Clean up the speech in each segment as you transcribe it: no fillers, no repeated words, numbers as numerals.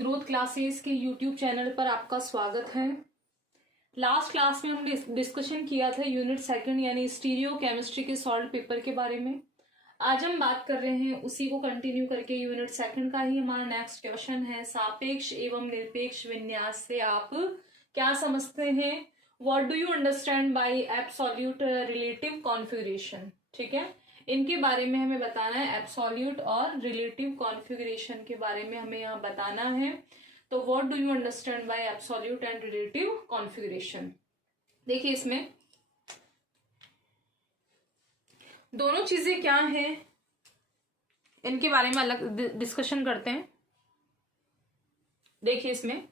Growth classes के YouTube channel पर आपका स्वागत है। लास्ट क्लास में हमने डिस्कशन किया था यूनिट सेकंड यानी स्टीरियो केमिस्ट्री के सॉल्व पेपर के बारे में। आज हम बात कर रहे हैं उसी को कंटिन्यू करके यूनिट सेकंड का ही हमारा नेक्स्ट क्वेश्चन है। सापेक्ष एवं निरपेक्ष विन्यास से आप क्या समझते हैं? What do you understand by absolute relative configuration. ठीक है, इनके बारे में हमें बताना है। एब्सोल्यूट और रिलेटिव कॉन्फ़िगरेशन के बारे में हमें यहाँ बताना है। तो what do you understand by absolute and relative configuration. देखिए इसमें दोनों चीजें क्या हैं, इनके बारे में अलग डिस्कशन करते हैं। देखिए इसमें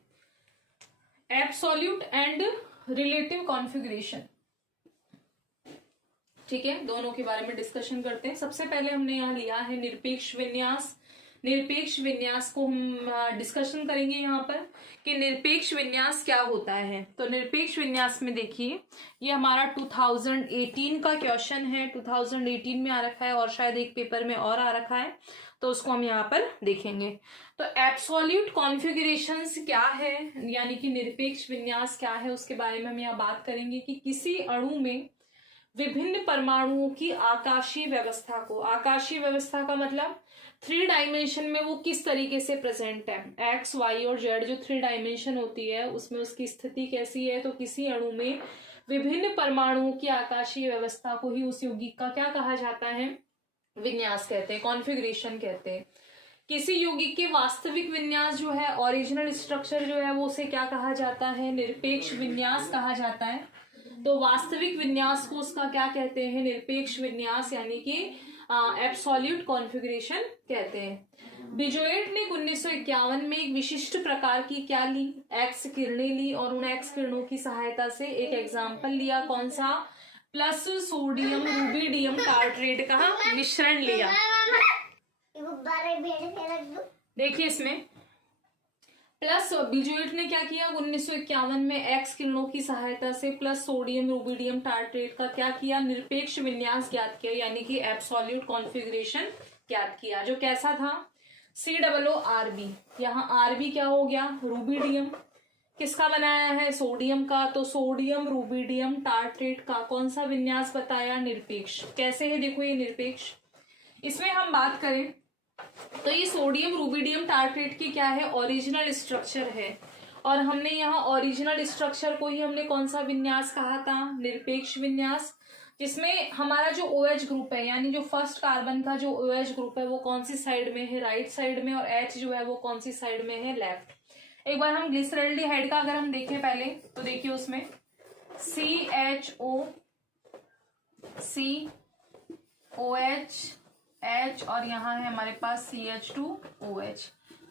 एब्सोल्यूट एंड रिलेटिव कॉन्फ़िगरेशन, ठीक है, दोनों के बारे में डिस्कशन करते हैं। सबसे पहले हमने यहाँ लिया है निरपेक्ष विन्यास। निरपेक्ष विन्यास को हम डिस्कशन करेंगे यहाँ पर कि निरपेक्ष विन्यास क्या होता है। तो निरपेक्ष विन्यास में देखिए ये हमारा 2018 का क्वेश्चन है। 2018 में आ रखा है और शायद एक पेपर में और आ रखा है, तो उसको हम यहाँ पर देखेंगे। तो एब्सोल्यूट कॉन्फ़िगरेशंस क्या है यानी कि निरपेक्ष विन्यास क्या है, उसके बारे में हम यहाँ बात करेंगे कि किसी अणु में विभिन्न परमाणुओं की आकाशीय व्यवस्था को, आकाशीय व्यवस्था का मतलब 3 डायमेंशन में वो किस तरीके से प्रेजेंट है, एक्स वाई और जेड जो 3 डायमेंशन होती है उसमें उसकी स्थिति कैसी है। तो किसी अणु में विभिन्न परमाणुओं की आकाशीय व्यवस्था को ही उस यौगिक का क्या कहा जाता है, विन्यास कहते हैं, कॉन्फ़िगरेशन कहते हैं। किसी यौगिक के वास्तविक विन्यास जो है, ओरिजिनल स्ट्रक्चर जो है, वो उसे क्या कहा जाता है, निरपेक्ष विन्यास कहा जाता है। तो वास्तविक विन्यास को उसका क्या कहते हैं, निरपेक्ष विन्यास यानी कि एब्सोल्यूट कॉन्फ़िगरेशन कहते हैं। बिजोएट ने 1951 में एक विशिष्ट प्रकार की क्या ली, एक्स किरणें ली और उन एक्स किरणों की सहायता से एक एग्जाम्पल लिया, कौन सा, प्लस सोडियम रूबिडियम टार्ट्रेट का मिश्रण लिया। देखिए इसमें प्लस बिजोएट ने क्या किया, 1951 में एक्स किरणों की सहायता से प्लस सोडियम रूबिडियम टार्ट्रेट का क्या किया, निरपेक्ष विन्यास ज्ञात किया यानी कि एब्सोल्यूट कॉन्फ़िगरेशन ज्ञात किया, जो कैसा था, COORB। यहाँ RB क्या हो गया, रूबिडियम। किसका बनाया है, सोडियम का। तो सोडियम रूबिडियम टार्ट्रेट का कौन सा विन्यास बताया, निरपेक्ष। कैसे है देखो ये निरपेक्ष। इसमें हम बात करें तो ये सोडियम रूबिडियम टार्ट्रेट की क्या है, ओरिजिनल स्ट्रक्चर है। और हमने यहाँ ओरिजिनल स्ट्रक्चर को ही हमने कौन सा विन्यास कहा था, निरपेक्ष विन्यास। जिसमें हमारा जो OH ग्रुप है यानी जो फर्स्ट कार्बन का जो OH ग्रुप है वो कौन सी साइड में है, राइट साइड में, और H जो है वो कौन सी साइड में है, लेफ्ट। एक बार हम ग्लिसरॉल्डिहाइड का अगर हम देखें पहले तो देखिए उसमें CHO COH H और यहाँ है हमारे पास CH2OH।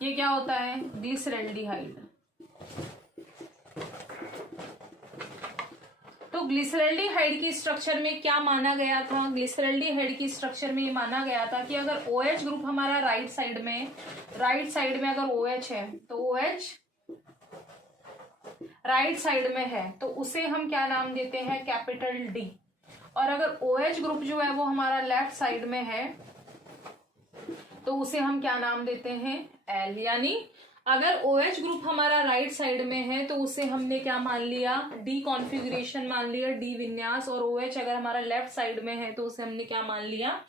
ये क्या होता है, ग्लिसरॉल्डिहाइड। तो ग्लिसरॉल्डिहाइड की स्ट्रक्चर में क्या माना गया था, ग्लिसरॉल्डिहाइड की स्ट्रक्चर में ये माना गया था कि अगर OH ग्रुप हमारा राइट साइड में अगर OH है तो OH राइट साइड में है तो उसे हम क्या नाम देते हैं, कैपिटल D। और अगर OH ग्रुप जो है वो हमारा लेफ्ट साइड में है तो उसे हम क्या नाम देते हैं, L। यानी अगर OH ग्रुप हमारा राइट साइड में है तो उसे हमने क्या मान लिया, D कॉन्फ़िगरेशन मान लिया, D विन्यास। और OH अगर हमारा लेफ्ट साइड में है तो उसे हमने क्या मान लिया,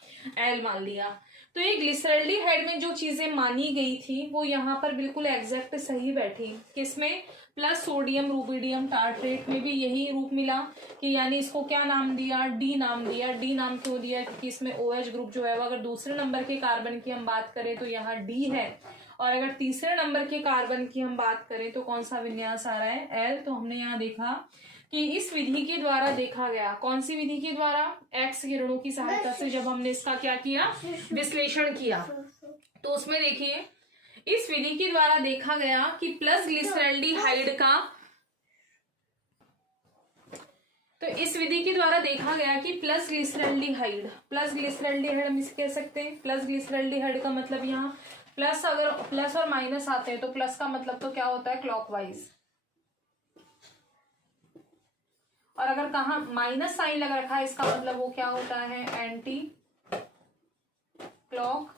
L मान लिया। तो ये ग्लिसरॉल्डिहाइड में जो चीजें मानी गई थी वो यहाँ पर बिल्कुल एग्जैक्ट सही बैठी। किसमें, प्लस सोडियम रूबिडियम टार्ट्रेट में भी यही रूप मिला कि यानी इसको क्या नाम दिया, D नाम दिया। D नाम क्यों दिया, क्योंकि इसमें OH ग्रुप जो है वो अगर दूसरे नंबर के कार्बन की हम बात करें तो यहाँ D है, और अगर तीसरे नंबर के कार्बन की हम बात करें तो कौन सा विन्यास आ रहा है, L। तो हमने यहाँ देखा कि इस विधि के द्वारा देखा गया, कौन सी विधि के द्वारा, एक्स किरणों की सहायता से जब हमने इसका क्या किया, विश्लेषण किया। तो उसमें देखिए इस विधि के द्वारा देखा गया कि प्लस ग्लिसरॉल्डिहाइड का, तो इस विधि के द्वारा देखा गया कि प्लस ग्लिसरॉल्डिहाइड हम इसे कह सकते हैं। प्लस ग्लिसरॉल्डिहाइड का मतलब यहाँ प्लस, अगर प्लस और माइनस आते हैं तो प्लस का मतलब तो क्या होता है, क्लॉकवाइज। और अगर कहाँ माइनस साइन लग रखा है इसका मतलब वो क्या होता है, एंटी क्लॉक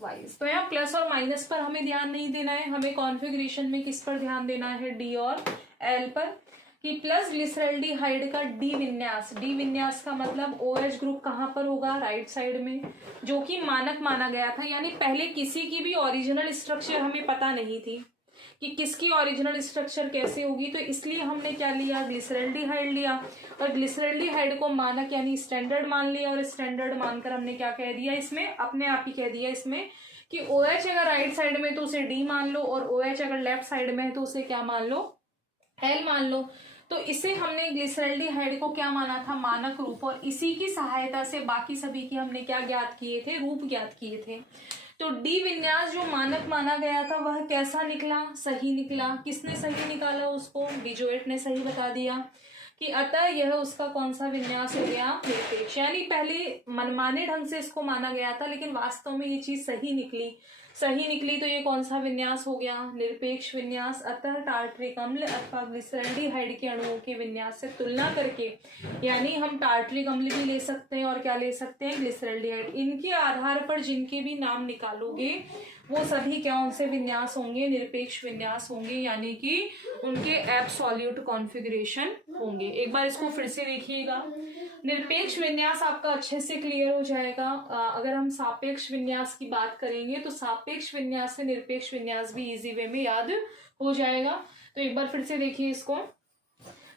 वाइज। तो यहाँ प्लस और माइनस पर हमें ध्यान नहीं देना है, हमें कॉन्फ़िगरेशन में किस पर ध्यान देना है, डी और एल पर। कि प्लस ग्लिसरल्डिहाइड का डी विन्यास, डी विन्यास का मतलब OH ग्रुप कहाँ पर होगा, राइट साइड में, जो कि मानक माना गया था। यानी पहले किसी की भी ओरिजिनल स्ट्रक्चर हमें पता नहीं थी कि किसकी ओरिजिनल स्ट्रक्चर कैसे होगी, तो इसलिए हमने क्या लिया, ग्लिसरल्डिहाइड लिया, और ग्लिसरल्डिहाइड को मानक यानी स्टैंडर्ड मान लिया, और स्टैंडर्ड मानकर हमने क्या कह दिया इसमें, अपने आप ही कह दिया इसमें कि OH अगर राइट साइड में तो उसे डी मान लो, और OH अगर लेफ्ट साइड में है तो उसे क्या मान लो, एल मान लो। तो इसे हमने ग्लिसरल्डिहाइड को क्या माना था, मानक रूप, और इसी की सहायता से बाकी सभी की हमने क्या ज्ञात किए थे, रूप ज्ञात किए थे। तो डी विन्यास जो मानक माना गया था वह कैसा निकला, सही निकला। किसने सही निकाला उसको, बीजोएट ने सही बता दिया कि अतः यह उसका कौन सा विन्यास हो गया, निरपेक्ष। यानी पहले मनमाने ढंग से इसको माना गया था, लेकिन वास्तव में ये चीज सही निकली, सही निकली। तो ये कौन सा विन्यास हो गया, निरपेक्ष विन्यास। अतः टार्टरिक अम्ल अथवा ग्लिसरल्डिहाइड के अणुओं के विन्यास से तुलना करके, यानी हम टार्टरिक अम्ल भी ले सकते हैं और क्या ले सकते हैं, ग्लिसरल्डिहाइड, इनके आधार पर जिनके भी नाम निकालोगे वो सभी क्या उनसे विन्यास होंगे, निरपेक्ष विन्यास होंगे, यानी कि उनके एब्सोल्यूट कॉन्फ़िगरेशन होंगे। एक बार इसको फिर से देखिएगा, निरपेक्ष विन्यास आपका अच्छे से क्लियर हो जाएगा। अगर हम सापेक्ष विन्यास की बात करेंगे तो सापेक्ष विन्यास से निरपेक्ष विन्यास भी इजी वे में याद हो जाएगा। तो एक बार फिर से देखिए इसको,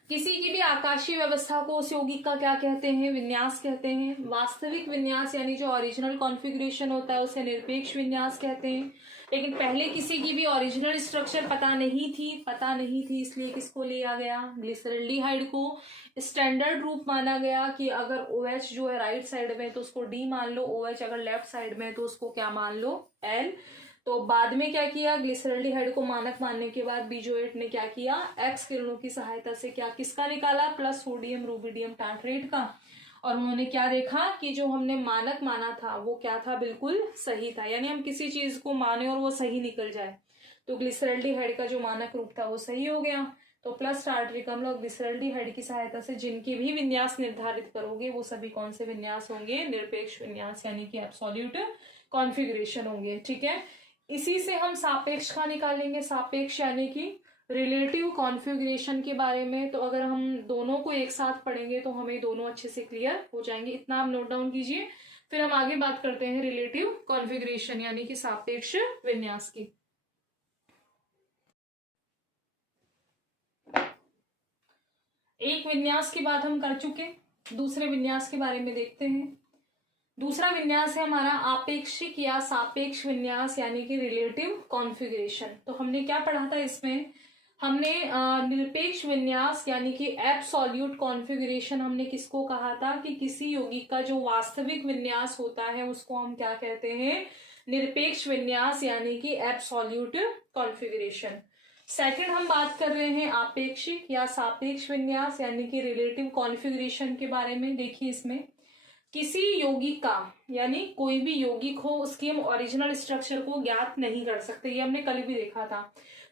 किसी की भी आकाशीय व्यवस्था को उस यौगिक का क्या कहते हैं, विन्यास कहते हैं। वास्तविक विन्यास यानी जो ओरिजिनल कॉन्फ़िगरेशन होता है उसे निरपेक्ष विन्यास कहते हैं। लेकिन पहले किसी की भी ओरिजिनल स्ट्रक्चर पता नहीं थी, इसलिए किसको लिया गया, ग्लिसरल्डिहाइड को स्टैंडर्ड रूप माना गया कि अगर OH जो है राइट साइड में तो उसको डी मान लो, OH अगर लेफ्ट साइड में तो उसको क्या मान लो, एल। तो बाद में क्या किया, ग्लिसरल्डिहाइड को मानक मानने के बाद बीजोएट ने क्या किया, एक्स किरणों की सहायता से क्या किसका निकाला, प्लस सोडियम रूबिडियम टार्टरेट का, और उन्होंने क्या देखा कि जो हमने मानक माना था वो क्या था, बिल्कुल सही था। यानी हम किसी चीज को माने और वो सही निकल जाए, तो ग्लिसरल्डिहाइड का जो मानक रूप था वो सही हो गया। तो प्लस टार्टरिक अम्ल और ग्लिसरल्डिहाइड की सहायता से जिनके भी विन्यास निर्धारित करोगे वो सभी कौन से विन्यास होंगे, निरपेक्ष विन्यास, यानी कि एब्सोल्यूट कॉन्फ़िगरेशन होंगे। ठीक है, इसी से हम सापेक्ष का निकालेंगे, सापेक्ष यानी कि रिलेटिव कॉन्फ़िगरेशन के बारे में। तो अगर हम दोनों को एक साथ पढ़ेंगे तो हमें दोनों अच्छे से क्लियर हो जाएंगे, इतना आप नोट डाउन कीजिए। फिर हम आगे बात करते हैं रिलेटिव कॉन्फ़िगरेशन यानी कि सापेक्ष विन्यास की। एक विन्यास की बात हम कर चुके, दूसरे विन्यास के बारे में देखते हैं। दूसरा विन्यास है हमारा आपेक्षिक या सापेक्ष विन्यास यानी कि रिलेटिव कॉन्फ़िगरेशन। तो हमने क्या पढ़ा था इसमें, हमने निरपेक्ष विन्यास यानी कि एब्सोल्यूट कॉन्फ़िगरेशन हमने किसको कहा था कि किसी यौगिक का जो वास्तविक विन्यास होता है उसको हम क्या कहते हैं, निरपेक्ष विन्यास यानी कि एब्सोल्यूट कॉन्फ़िगरेशन। सेकंड हम बात कर रहे हैं आपेक्षिक या सापेक्ष विन्यास यानी कि रिलेटिव कॉन्फ़िगरेशन के बारे में। देखिए इसमें किसी यौगिक का, यानी कोई भी यौगिक हो उसकी हम ओरिजिनल स्ट्रक्चर को ज्ञात नहीं कर सकते, ये हमने कल भी देखा था।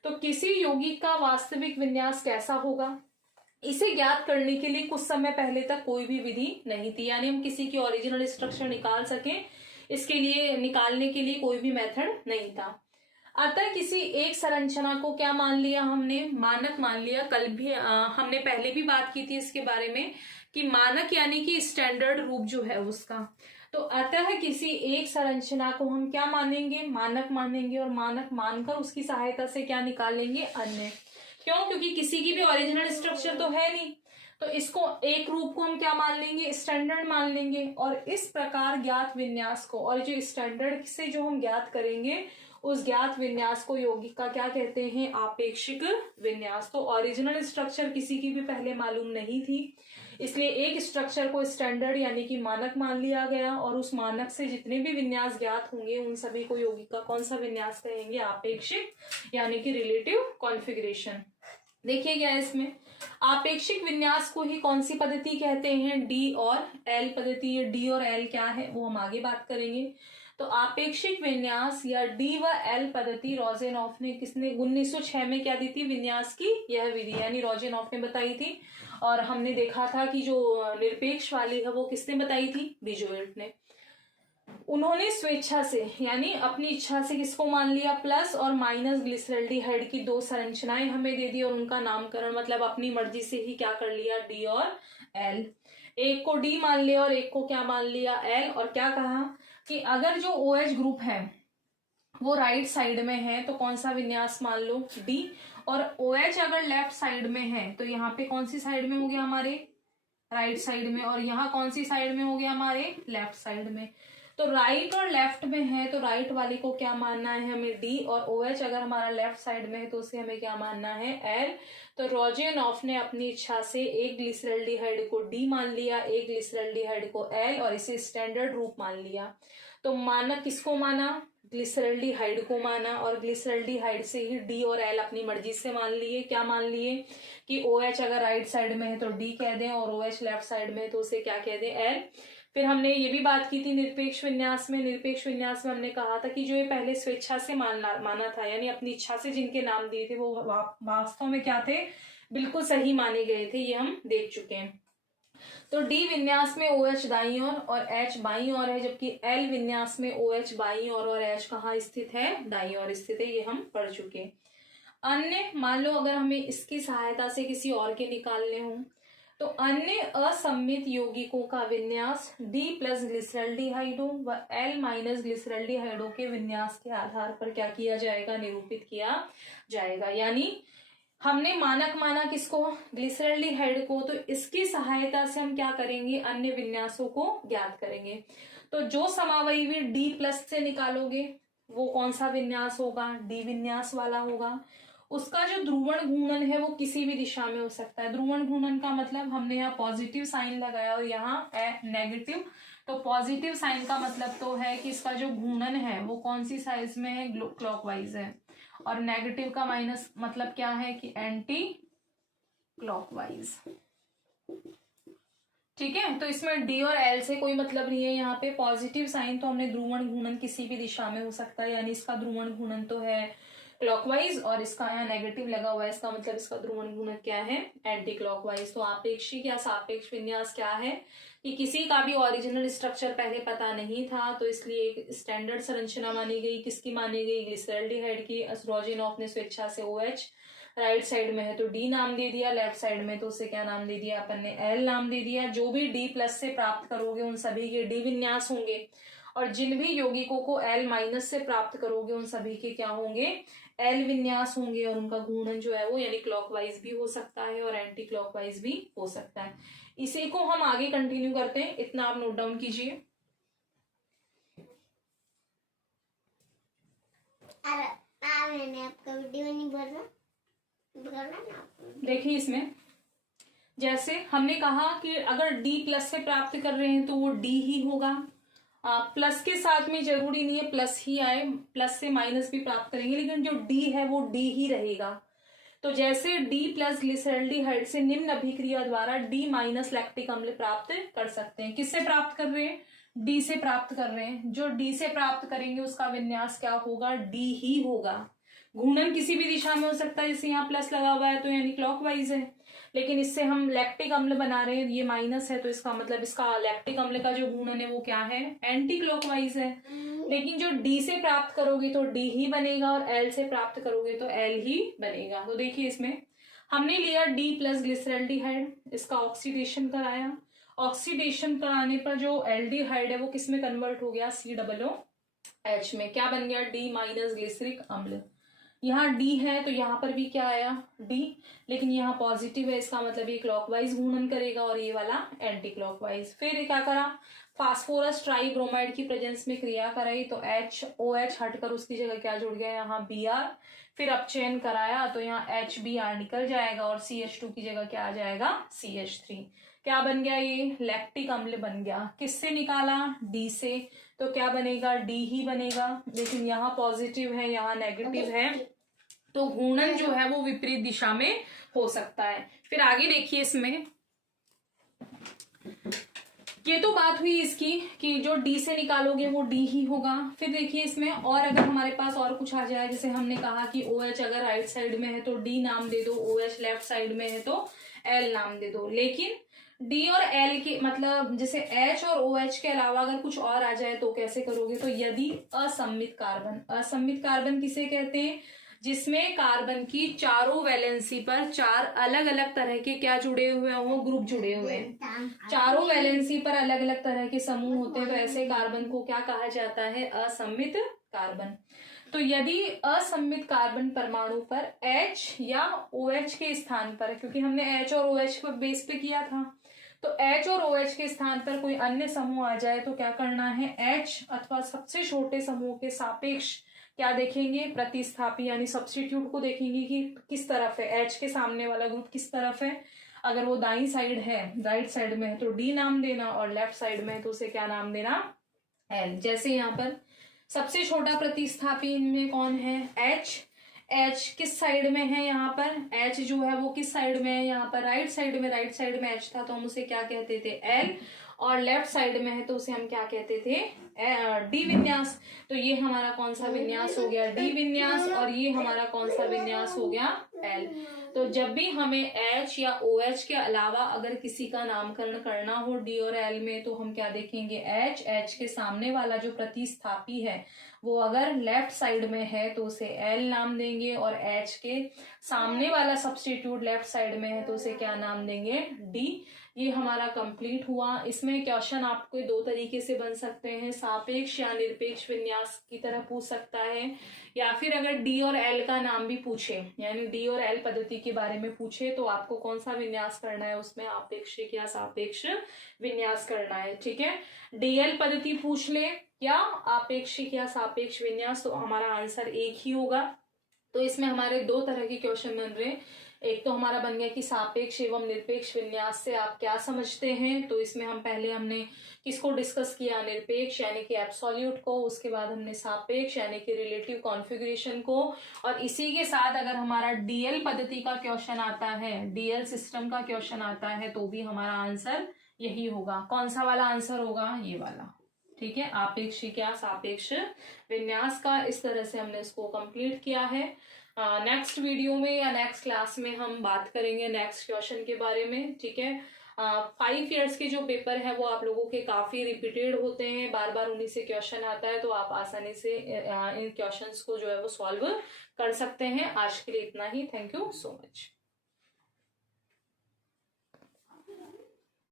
तो किसी यौगिक का वास्तविक विन्यास कैसा होगा, इसे ज्ञात करने के लिए कुछ समय पहले तक कोई भी विधि नहीं थी, यानी हम किसी की ओरिजिनल स्ट्रक्चर निकाल सकें इसके लिए, निकालने के लिए कोई भी मेथड नहीं था। अतः किसी एक संरचना को क्या मान लिया हमने, मानक मान लिया। कल भी हमने पहले भी बात की थी इसके बारे में कि मानक यानी कि स्टैंडर्ड रूप जो है उसका। तो अतः किसी एक संरचना को हम क्या मानेंगे, मानक मानेंगे, और मानक मानकर उसकी सहायता से क्या निकालेंगे, अन्य। क्यों, क्योंकि किसी की भी ओरिजिनल स्ट्रक्चर तो है नहीं, तो इसको एक रूप को हम क्या मान लेंगे, स्टैंडर्ड मान लेंगे। और इस प्रकार ज्ञात विन्यास को, और जो स्टैंडर्ड से जो हम ज्ञात करेंगे उस ज्ञात विन्यास को यौगिक का क्या कहते हैं, आपेक्षिक विन्यास। तो ओरिजिनल स्ट्रक्चर किसी की भी पहले मालूम नहीं थी, इसलिए एक स्ट्रक्चर को स्टैंडर्ड यानी कि मानक मान लिया गया, और उस मानक से जितने भी विन्यास ज्ञात होंगे उन सभी को यौगिक का कौन सा विन्यास कहेंगे, आपेक्षिक यानी कि रिलेटिव कॉन्फ़िगरेशन। देखिए क्या है इसमें, आपेक्षिक विन्यास को ही कौन सी पद्धति कहते हैं, डी और एल पद्धति। ये डी और एल क्या है वो हम आगे बात करेंगे। तो आपेक्षिक विन्यास या डी व एल पद्धति रोजेनॉफ ने किसने 1906 में क्या दी थी, विन्यास की यह विधि, यानी रोजेनॉफ ने बताई थी। और हमने देखा था कि जो निरपेक्ष वाली है वो किसने बताई थी, बीजोएट ने। उन्होंने स्वेच्छा से यानी अपनी इच्छा से किसको मान लिया, प्लस और माइनस ग्लिसरल्डिहाइड की दो संरचनाएं हमें दे दी और उनका नामकरण मतलब अपनी मर्जी से ही क्या कर लिया, डी और एल। एक को डी मान लिया और एक को क्या मान लिया, एल। और क्या कहा कि अगर जो OH ग्रुप है वो राइट साइड में है तो कौन सा विन्यास मान लो, डी। और OH अगर लेफ्ट साइड में है तो यहाँ पे कौन सी साइड में हो गया, हमारे राइट साइड में, और यहाँ कौन सी साइड में हो गया, हमारे लेफ्ट साइड में। तो राइट और लेफ्ट में है तो राइट वाले को क्या मानना है हमें, डी। और OH अगर हमारा लेफ्ट साइड में है तो उसे हमें क्या मानना है, एल। तो रोजेनॉफ ने अपनी इच्छा से एक ग्लिसरल्डिहाइड को डी मान लिया, एक ग्लिसरल्डिहाइड को एल, और इसे स्टैंडर्ड रूप मान लिया। तो माना किसको माना, ग्लिसरल्डिहाइड को माना, और ग्लिसरल्डिहाइड से ही डी और एल अपनी मर्जी से मान लिए। क्या मान लिए कि OH अगर राइट साइड में है तो डी कह दें और OH लेफ्ट साइड में है तो उसे क्या कह दें, एल। फिर हमने ये भी बात की थी निरपेक्ष विन्यास में। निरपेक्ष विन्यास में हमने कहा था कि जो ये पहले स्वेच्छा से माना था यानी अपनी इच्छा से जिनके नाम दिए थे वो वास्तव में क्या थे, बिल्कुल सही माने गए थे, ये हम देख चुके हैं। तो डी विन्यास में OH दाईं ओर और H बाईं ओर है, जबकि L विन्यास में OH बाईं ओर और H कहाँ स्थित है, दाईं ओर स्थित है, ये हम पढ़ चुके। अन्य मान लो अगर हमें इसकी सहायता से किसी और के निकालने हों तो अन्य असम्मित यौगिकों का विन्यास D प्लस ग्लिसरल्डिहाइडों व L माइनस ग्लिसरल्डिहाइडों के विन्यास के आधार पर क्या किया जाएगा, निरूपित किया जाएगा। यानी हमने मानक माना किसको, ग्लिसरल्डिहाइड को, तो इसकी सहायता से हम क्या करेंगे, अन्य विन्यासों को ज्ञात करेंगे। तो जो समावयवी D प्लस से निकालोगे वो कौन सा विन्यास होगा, डी विन्यास वाला होगा। उसका जो ध्रुवण घूर्णन है वो किसी भी दिशा में हो सकता है। ध्रुवण घूर्णन का मतलब हमने यहाँ पॉजिटिव साइन लगाया और यहाँ नेगेटिव। तो पॉजिटिव साइन का मतलब तो है कि इसका जो घूर्णन है वो कौन सी साइज में है, क्लॉकवाइज है। और नेगेटिव का माइनस मतलब क्या है कि एंटी क्लॉकवाइज। ठीक है, तो इसमें डी और एल से कोई मतलब नहीं है। यहाँ पे पॉजिटिव साइन तो हमने ध्रुवण घूर्णन किसी भी दिशा में हो सकता है, यानी इसका ध्रुवण घूर्णन तो है क्लॉकवाइज, और इसका यहाँ नेगेटिव लगा हुआ है, इसका मतलब इसका ध्रुवण घूर्णन क्या है, एंटी क्लॉकवाइज। तो आपेक्षिक या सापेक्ष विन्यास क्या है कि किसी का भी ओरिजिनल स्ट्रक्चर पहले पता नहीं था तो इसलिए एक स्टैंडर्ड संरचना मानी गई। किसकी मानी गई, ग्लिसरल्डिहाइड की। रोजेनॉफ ने स्वेच्छा से OH राइट साइड में है तो डी नाम दे दिया, लेफ्ट साइड में तो उसे क्या नाम दे दिया, अपन ने एल नाम दे दिया। जो भी डी प्लस से प्राप्त करोगे उन सभी के डी विन्यास होंगे, और जिन भी यौगिकों को एल माइनस से प्राप्त करोगे उन सभी के क्या होंगे, एल विन्यास होंगे। और उनका घूर्णन जो है वो यानी क्लॉकवाइज भी हो सकता है और एंटी क्लॉकवाइज भी हो सकता है। इसी को हम आगे कंटिन्यू करते हैं, इतना आप नोट डाउन कीजिए। मैंने आपका वीडियो नहीं बोला देखिए इसमें जैसे हमने कहा कि अगर डी प्लस से प्राप्त कर रहे हैं तो वो डी ही होगा। प्लस के साथ में जरूरी नहीं है प्लस ही आए, प्लस से माइनस भी प्राप्त करेंगे, लेकिन जो डी है वो डी ही रहेगा। तो जैसे डी प्लस ग्लिसरल्डिहाइड से निम्न अभिक्रिया द्वारा डी माइनस लैक्टिक अम्ल प्राप्त कर सकते हैं। किससे प्राप्त कर रहे हैं, डी से प्राप्त कर रहे हैं। जो डी से प्राप्त करेंगे उसका विन्यास क्या होगा, डी ही होगा। घूर्णन किसी भी दिशा में हो सकता है, जैसे यहाँ प्लस लगा हुआ है तो यानी क्लॉकवाइज है, लेकिन इससे हम लैक्टिक अम्ल बना रहे हैं, ये माइनस है तो इसका मतलब इसका लैक्टिक अम्ल का जो घूर्णन है वो क्या है, एंटी क्लॉकवाइज है। लेकिन जो डी से प्राप्त करोगे तो डी ही बनेगा और एल से प्राप्त करोगे तो एल ही बनेगा। तो देखिए इसमें हमने लिया डी प्लस ग्लिसरल्डिहाइड, इसका ऑक्सीडेशन कराया। ऑक्सीडेशन कराने पर जो एल्डिहाइड है वो किस में कन्वर्ट हो गया, COOH में। क्या बन गया, डी माइनस ग्लिसरिक अम्ल। यहाँ डी है तो यहाँ पर भी क्या आया, डी, लेकिन यहाँ पॉजिटिव है, इसका मतलब ये क्लॉकवाइज घूर्णन करेगा और ये वाला एंटी क्लॉकवाइज। फिर क्या करा, फास्फोरस ट्राइब्रोमाइड की प्रेजेंस में क्रिया कराई तो OH हटकर उसकी जगह क्या जुड़ गया, यहाँ Br। फिर अपचयन कराया तो यहाँ HBr निकल जाएगा और CH2 की जगह क्या आ जाएगा, CH3। क्या बन गया, ये लैक्टिक अम्ल बन गया। किससे निकाला, डी से, तो क्या बनेगा, डी ही बनेगा। लेकिन यहाँ पॉजिटिव है यहाँ नेगेटिव है तो घूर्णन जो है वो विपरीत दिशा में हो सकता है। फिर आगे देखिए इसमें, ये तो बात हुई इसकी कि जो डी से निकालोगे वो डी ही होगा। फिर देखिए इसमें और अगर हमारे पास और कुछ आ जाए, जैसे हमने कहा कि OH अगर राइट साइड में है तो डी नाम दे दो, OH लेफ्ट साइड में है तो एल नाम दे दो। लेकिन डी और एल के मतलब जैसे एच और ओ एच के अलावा अगर कुछ और आ जाए तो कैसे करोगे? तो यदि असम्मित कार्बन किसे कहते हैं? जिसमें कार्बन की चारों वैलेंसी पर चार अलग अलग तरह के क्या जुड़े हुए हैं? वो ग्रुप जुड़े हुए हैं। चारों वैलेंसी पर अलग अलग तरह के समूह होते हैं, तो ऐसे कार्बन को क्या कहा जाता है? असम्मित कार्बन। तो यदि असम्मित कार्बन परमाणु पर H या OH के स्थान पर, क्योंकि हमने H और OH पर बेस पे किया था, तो H और OH के स्थान पर कोई अन्य समूह आ जाए तो क्या करना है? H अथवा सबसे छोटे समूह के सापेक्ष क्या देखेंगे? प्रतिस्थापी यानी सब्स्टिट्यूट को देखेंगे कि किस तरफ है, H के सामने वाला ग्रुप किस तरफ है। अगर वो दाई साइड है, राइट साइड में है तो D नाम देना, और लेफ्ट साइड में है तो उसे क्या नाम देना? L। जैसे यहाँ पर सबसे छोटा प्रतिस्थापी इनमें कौन है? H किस साइड में है? यहाँ पर H जो है वो किस साइड में है? यहाँ पर राइट साइड में। राइट साइड में H था तो हम उसे क्या कहते थे? L। और लेफ्ट साइड में है तो उसे हम क्या कहते थे? डी विन्यास। तो ये हमारा कौन सा विन्यास हो गया? डी विन्यास। और ये हमारा कौन सा विन्यास हो गया? एल। तो जब भी हमें H या OH के अलावा अगर किसी का नामकरण करना हो डी और एल में, तो हम क्या देखेंगे? H के सामने वाला जो प्रतिस्थापी है वो अगर लेफ्ट साइड में है तो उसे L नाम देंगे, और H के सामने वाला सब्स्टिट्यूट लेफ्ट साइड में है तो उसे क्या नाम देंगे? D। ये हमारा कंप्लीट हुआ। इसमें क्वेश्चन आपको दो तरीके से बन सकते हैं, सापेक्ष या निरपेक्ष विन्यास की तरह पूछ सकता है, या फिर अगर डी और एल का नाम भी पूछे, यानी डी और एल पद्धति के बारे में पूछे, तो आपको कौन सा विन्यास करना है? उसमें आपेक्षिक या सापेक्ष विन्यास करना है। ठीक है, डीएल पद्धति पूछ ले या आपेक्षिक या सापेक्ष विन्यास, तो हमारा आंसर एक ही होगा। तो इसमें हमारे दो तरह के क्वेश्चन बन रहे हैं। एक तो हमारा बन गया कि सापेक्ष एवं निरपेक्ष विन्यास से आप क्या समझते हैं। तो इसमें हमने किसको डिस्कस किया? निरपेक्ष यानी कि एब्सोल्यूट को, उसके बाद हमने सापेक्ष यानी कि रिलेटिव कॉन्फ़िगरेशन को, और इसी के साथ अगर हमारा डीएल पद्धति का क्वेश्चन आता है, डीएल सिस्टम का क्वेश्चन आता है, तो भी हमारा आंसर यही होगा। कौन सा वाला आंसर होगा? ये वाला। ठीक है, आपेक्षिक या सापेक्ष विन्यास का इस तरह से हमने इसको कंप्लीट किया है। नेक्स्ट वीडियो में या नेक्स्ट क्लास में हम बात करेंगे नेक्स्ट क्वेश्चन के बारे में। ठीक है, 5 ईयर्स के जो पेपर है वो आप लोगों के काफी रिपीटेड होते हैं, बार बार उन्हीं से क्वेश्चन आता है, तो आप आसानी से इन क्वेश्चंस को जो है वो सॉल्व कर सकते हैं। आज के लिए इतना ही। Thank you so much.